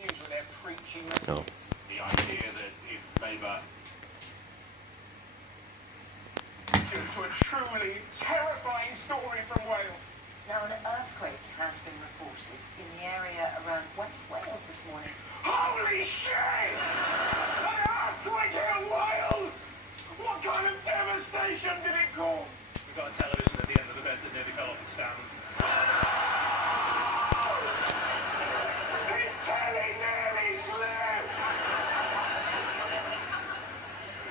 They're preaching No. the idea that if Labour to a truly terrifying story from Wales. Now, an earthquake has been reported in the area around West Wales this morning. Holy shit! An earthquake in Wales! What kind of devastation did it cause? We've got a television at the end of the bed that nearly fell off its stand. His telly nearly slipped!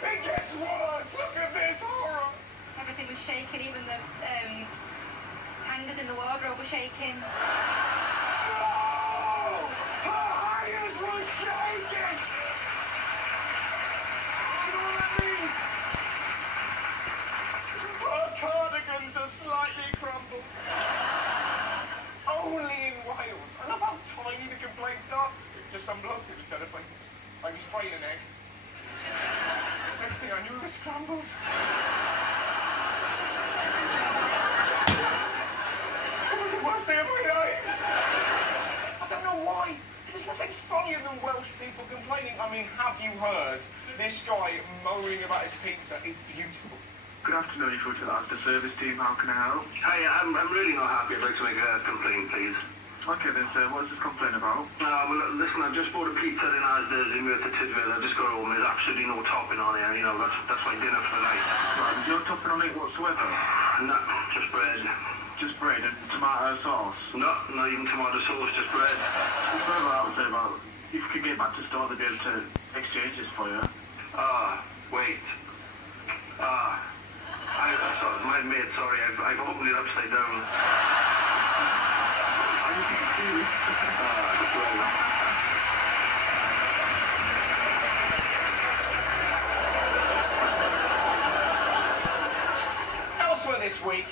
It gets worse! Look at this horror! Everything was shaking, even the hangers in the wardrobe were shaking. Oh! Her hangers were shaking! You know what I mean? Her cardigans are slightly crumbled. Only in Wales. I love how tiny the complaints are. It's just some bloke who was terrified. I was frying an egg. Next thing I knew, it was scrambled. It was the worst day of my life. I don't know why. There's nothing funnier than Welsh people complaining. I mean, have you heard? This guy moaning about his pizza is beautiful. Good afternoon, you're through to the after service team. How can I help? Hey, I'm really not happy. I'd like to make a complaint, please. Okay then, sir. What is this complaint about? Well, listen, I just bought a pizza in Asda's in Merthyr Tydfil. I just got home. There's absolutely no topping on it. You know, that's my dinner for the night. Right, there's no topping on it whatsoever? No, just bread. Just bread and tomato sauce? No, not even tomato sauce, just bread. Whatever I would say about, if you could get back to the store, they'd be able to exchange this for you. Wait. My mate, sorry, I've opened it upside down. Are you confused? Elsewhere this week.